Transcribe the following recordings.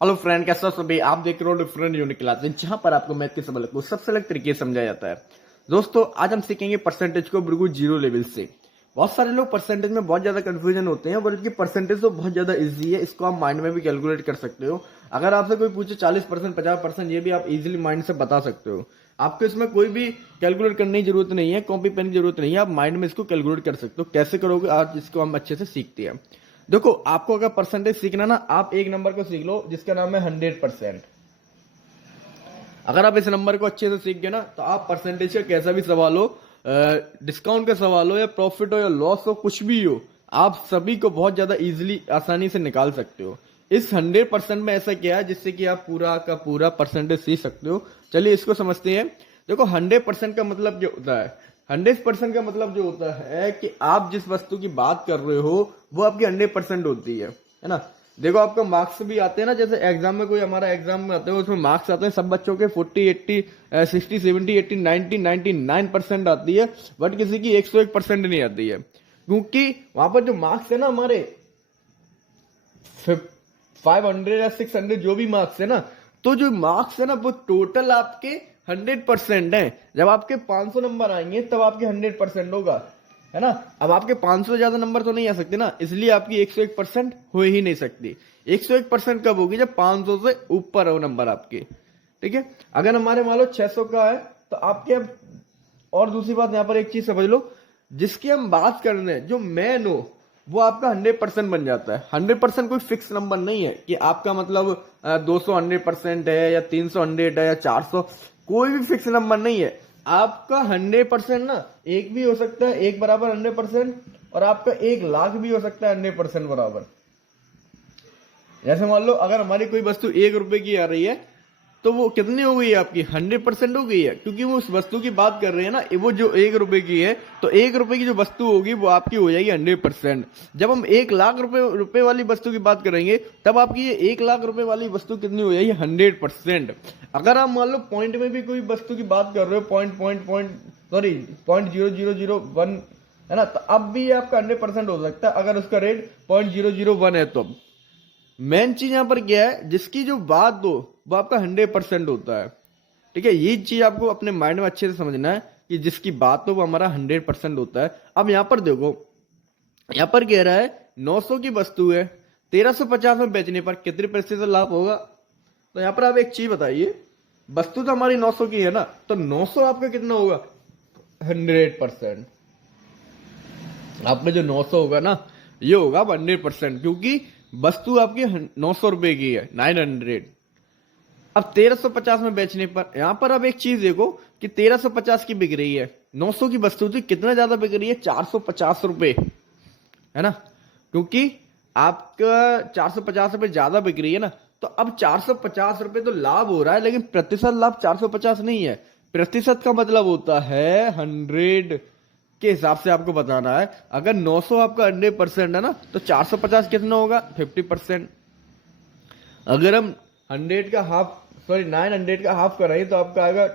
Hello friend, कैसे हो सभी। आप देख रहे हो डिफरेंट यूनिक क्लासेस, जहां पर आपको मैथ के सबक को सबसे अलग तरीके से समझाया जाता है। दोस्तों, आज हम सीखेंगे परसेंटेज को बिल्कुल जीरो लेवल से। बहुत सारे लोग परसेंटेज में बहुत ज्यादा कंफ्यूजन होते हैं, बल्कि परसेंटेज तो बहुत ज्यादा इजी है। इसको आप माइंड में भी कैलकुलेट कर सकते हो। अगर आपसे कोई पूछे 40%, 50%, ये भी आप इजीली माइंड से बता सकते हो। आपको इसमें कोई भी कैलकुलेट करने की जरूरत नहीं है, कॉपी पेन की जरूरत नहीं है। आप माइंड में इसको कैलकुलेट कर सकते हो। कैसे करोगे आज इसको हम अच्छे से सीखते हैं। देखो, आपको अगर परसेंटेज सीखना ना, आप एक नंबर को सीख लो जिसका नाम है 100%। अगर आप इस नंबर को अच्छे से सीख गए ना, तो आप परसेंटेज का कैसा भी सवाल हो, डिस्काउंट का सवाल हो या प्रॉफिट हो या लॉस हो, कुछ भी हो, आप सभी को बहुत ज्यादा इजीली आसानी से निकाल सकते हो। इस 100% में ऐसा क्या है जिससे कि आप पूरा का पूरा परसेंटेज सीख सकते हो। चलिए इसको समझते हैं। देखो, 100% का मतलब क्या होता है। 100% का मतलब जो होता है कि आप जिस वस्तु की बात कर रहे हो वो आपकी 100% होती है ना। देखो, आपका मार्क्स भी आते हैं ना, जैसे एग्जाम में कोई हमारा एग्जाम में आते हैं, उसमें मार्क्स आते हैं सब बच्चों के 40, 80, 60, 70, 80, 90, 99% आती है। बट किसी की 101% नहीं आती है, क्योंकि वहां पर जो मार्क्स है ना हमारे 500 या 600, जो भी मार्क्स है ना, तो जो मार्क्स है ना वो टोटल आपके 100% है। जब आपके 500 नंबर आएंगे तब आपके 100% होगा, है ना। अब आपके 500 ज्यादा नंबर तो नहीं आ सकते ना, इसलिए आपकी 101% हो ही नहीं सकती। 101% कब होगी, जब 500 से ऊपर हो नंबर आपके। ठीक है। अगर हमारे मान लो 600 का है, तो आपके अब और दूसरी बात यहां पर एक चीज समझ लो, जिसकी हम बात कर रहे हैं जो मैन हो, वो आपका 100% बन जाता है। 100% कोई फिक्स नंबर नहीं है कि आपका मतलब 200 100% है या 300 100 है या 400। कोई भी फिक्स नंबर नहीं है। आपका 100% ना एक भी हो सकता है, एक बराबर 100%, और आपका 1 लाख भी हो सकता है 100% बराबर। जैसे मान लो अगर हमारी कोई वस्तु 1 रुपए की आ रही है, तो वो कितनी हो गई है आपकी 100% हो गई है, क्योंकि वो उस वस्तु की बात कर रहे हैं ना। वो जो 1 रुपए की है, तो 1 रुपए की जो वस्तु होगी वो आपकी हो जाएगी 100%। जब हम 1 लाख रुपए वाली वस्तु की बात करेंगे, तब आपकी ये 1 लाख रुपए वाली वस्तु कितनी हो जाएगी 100%। अगर आप मान लो पॉइंट में भी कोई वस्तु की बात कर रहे हो, पॉइंट पॉइंट पॉइंट सॉरी 0.0001, है ना, तो अब भी ये आपका 100% हो सकता है अगर उसका रेट 0.001 है तो। मेन चीज यहां पर क्या है, जिसकी जो बात दो वो आपका 100% होता है। ठीक है, ये चीज आपको अपने माइंड में अच्छे से समझना है कि जिसकी बात हो वो हमारा 100% होता है। अब यहां पर देखो, यहां पर कह रहा है 900 की वस्तु है, 1350 में बेचने पर कितने पैसे से लाभ होगा। तो यहां पर आप एक चीज बताइए, वस्तु तो हमारी 900 की है ना, तो 900 आपका कितना होगा 100%। आप में जो 900 होगा ना, ये होगा 100%, क्योंकि वस्तु आपकी 900 रुपए की है, 900। अब 1350 में बेचने पर, यहां पर अब एक चीज देखो कि 1350 की बिक रही है, 900 की वस्तु थी, कितना ज्यादा बिक रही है 450 रुपए, है ना। क्योंकि आपका 450 रुपए ज्यादा बिक रही है ना, तो अब 450 रुपए तो लाभ हो रहा है, लेकिन प्रतिशत लाभ 450 नहीं है। प्रतिशत का मतलब होता है 100 के हिसाब से आपको बताना है। अगर 900 आपका 100% है ना, तो 450 कितना होगा 50%। अगर हम 100 का हाफ, सॉरी 900 का हाफ कराएं, तो आपका आएगा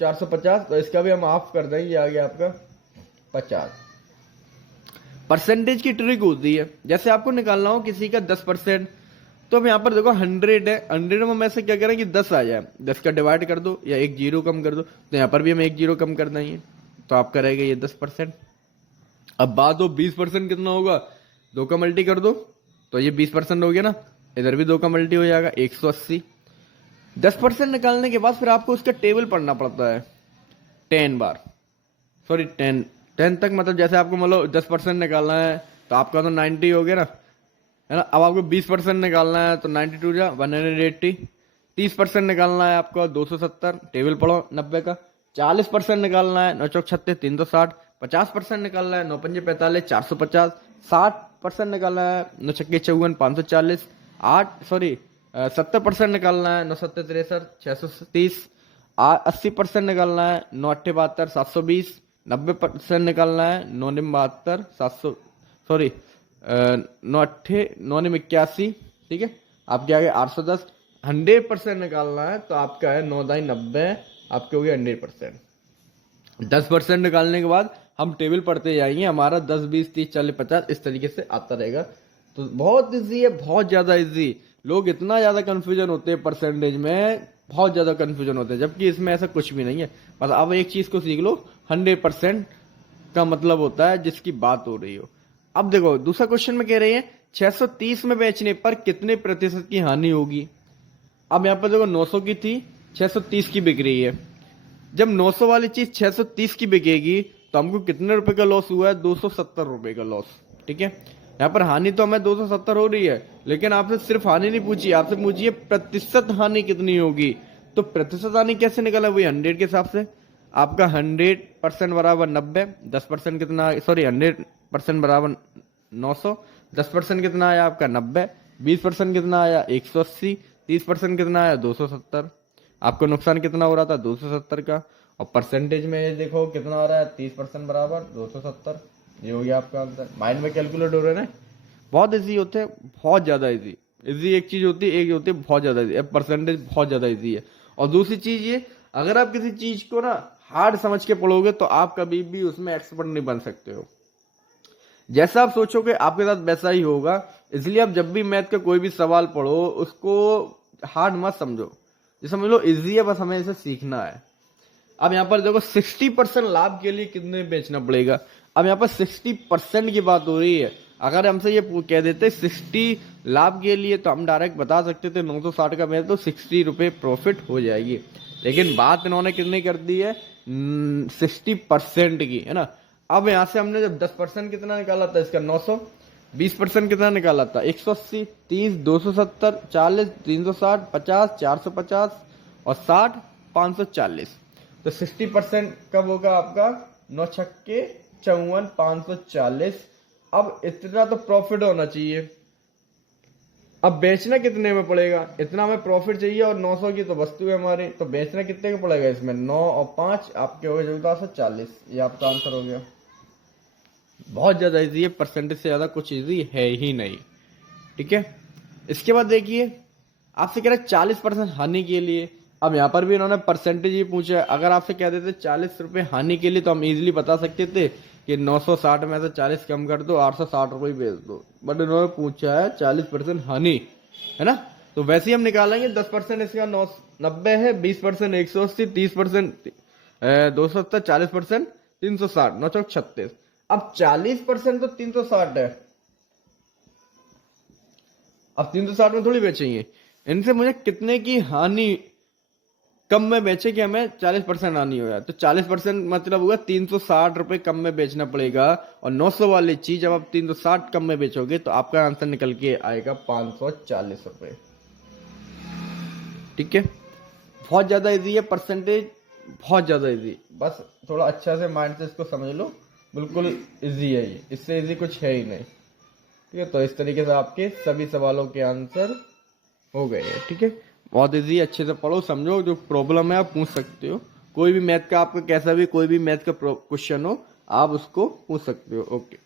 450। तो इसका भी हम हाफ कर देंगे, ये आ गया आपका 50। परसेंटेज की ट्रिक होती है, जैसे आपको निकालना हो किसी का 10%, तो हम यहाँ पर देखो 100 है, 100 में हम ऐसे क्या करें कि 10 आ जाए, 10 का डिवाइड कर दो या एक जीरो कम कर दो, तो यहाँ पर भी हम एक जीरो कम कर देंगे, तो आपका रहेगा ये 10%। अब बात हो 20% कितना होगा, 2 का मल्टी कर दो, तो ये 20% हो गया ना। इधर भी 2 का मल्टी हो जाएगा 180। 10% निकालने के बाद फिर आपको उसका टेबल पढ़ना पड़ता है 10 बार, सॉरी 10 तक, मतलब जैसे आपको मतलब 10% निकालना है तो आपका तो 90 हो गया ना, है ना। अब आपको 20% निकालना है तो 92 जा 180। 30% निकालना है आपको 270, टेबल पढ़ो 90 का। 40% निकालना है 9 चौक 36 360। 50% निकालना है 9 पंजे 45 450। 60% निकालना है 9 छक्के 54 540। 70% निकालना है 9 सत्ते 63 630। 80% निकालना है 9 अट्ठे 72 720। 90% निकालना है 9 निम 72 700, सॉरी 9 अट्ठे 9 निम 81। ठीक है, आपके आगे 810। 100% निकालना है तो आपका है 9 दाई 90, आपके हो गया 100%। 10% निकालने के बाद हम टेबल पढ़ते जाएंगे, हमारा 10 20 30 40 50 इस तरीके से आता रहेगा। तो बहुत इजी है, बहुत ज्यादा इजी। लोग इतना ज्यादा कंफ्यूजन होते हैं परसेंटेज में, बहुत ज्यादा कंफ्यूजन होते हैं, जबकि इसमें ऐसा कुछ भी नहीं है। बस अब एक चीज को सीख लो, 100% का मतलब होता है जिसकी बात हो रही हो। अब देखो दूसरा क्वेश्चन में कह रहे हैं 630 में बेचने पर कितने प्रतिशत की हानि होगी। अब यहाँ पर देखो 900 की थी, 630 की बिक रही है। जब 900 वाली चीज 630 की बिकेगी तो हमको कितने रुपए का लॉस हुआ है, 270 रुपए का लॉस। ठीक है, यहाँ पर हानि तो हमें 270 हो रही है, लेकिन आपसे सिर्फ हानि नहीं पूछी, आपसे पूछिए प्रतिशत हानि कितनी होगी। तो प्रतिशत हानि कैसे निकला, वही 100 के हिसाब से। आपका 100% बराबर 90, 10% कितना, सॉरी 100% बराबर 900, 10% कितना आया आपका 90, 20% कितना आया 180, 30% कितना आया 270। आपको नुकसान कितना हो रहा था 270 का, और परसेंटेज में ये देखो कितना आ रहा है 30% बराबर 270। ये हो गया आपका आंसर। माइंड में कैलकुलेट हो रहे हैं ना, बहुत इजी होते हैं, बहुत ज्यादा इजी। इजी एक चीज होती है, एक होती है बहुत ज्यादा इजी। परसेंटेज बहुत ज्यादा इजी है। और दूसरी चीज ये, अगर आप किसी चीज को ना हार्ड समझ के पढ़ोगे तो आप कभी भी उसमें एक्सपर्ट नहीं बन सकते हो। जैसा आप सोचोगे आपके साथ वैसा ही होगा। इसलिए आप जब भी मैथ का कोई भी सवाल पढ़ो उसको हार्ड मत समझो, ये समझ लो इजी है, बस हमें इसे सीखना है। अब यहाँ पर देखो 60% लाभ के लिए कितने बेचना पड़ेगा। अब यहाँ पर 60% की बात हो रही है। अगर हमसे ये कह देते 60 लाभ के लिए तो हम डायरेक्ट बता सकते थे 960 का बेच तो 60 रुपए प्रॉफिट हो जाएगी। लेकिन बात इन्होंने कितनी कर दी है, 60% की, है ना। अब यहाँ से हमने जब 10% कितना निकाला था इसका 900, 20% कितना निकाला था 180, 30, 270, 40, 360, 50, 450 और 60, 540। तो 60% कब होगा आपका 9 छक्के 54, 540। अब इतना तो प्रॉफिट होना चाहिए। अब बेचना कितने में पड़ेगा, इतना हमें प्रॉफिट चाहिए और 900 की तो वस्तु है हमारी, तो बेचना कितने का पड़ेगा इसमें 9 और 5 आपके हो गए 1440। ये आपका आंसर हो गया। बहुत ज्यादा इजी है, परसेंटेज से ज्यादा कुछ इजी है ही नहीं। ठीक है, इसके बाद देखिए आपसे कह रहे 40% हानि के लिए। अब यहाँ पर भी इन्होंने परसेंटेज ही पूछा है। अगर आपसे कह देते 40 रुपए हानि के लिए तो हम इजीली बता सकते थे कि 960 में से 40 कम कर दो, 860 रुपये बेच दो। बट इन्होंने पूछा है 40% हानि, है ना। तो वैसे ही हम निकालेंगे 10% इसका 90 है, 20% 180, 30% 270, 40% 360, 9 चौक 36। अब 40% तो 360 है, अब 360 में थोड़ी बेचेंगे। इनसे मुझे कितने की हानि कम में बेचे कि हमें 40% हानि हो जाए, तो 40% मतलब होगा 360 रुपए कम में बेचना पड़ेगा। और 900 वाली चीज जब आप 360 कम में बेचोगे तो आपका आंसर निकल के आएगा 540 रुपए। ठीक है, बहुत ज्यादा इजी है परसेंटेज, बहुत ज्यादा इजी। बस थोड़ा अच्छा से माइंड से इसको समझ लो, बिल्कुल इजी है ये, इससे इजी कुछ है ही नहीं। ठीक है, तो इस तरीके से आपके सभी सवालों के आंसर हो गए हैं। ठीक है, बहुत इजी, अच्छे से पढ़ो, समझो, जो प्रॉब्लम है आप पूछ सकते हो। कोई भी मैथ का आपका कैसा भी कोई भी मैथ का क्वेश्चन हो आप उसको पूछ सकते हो। ओके।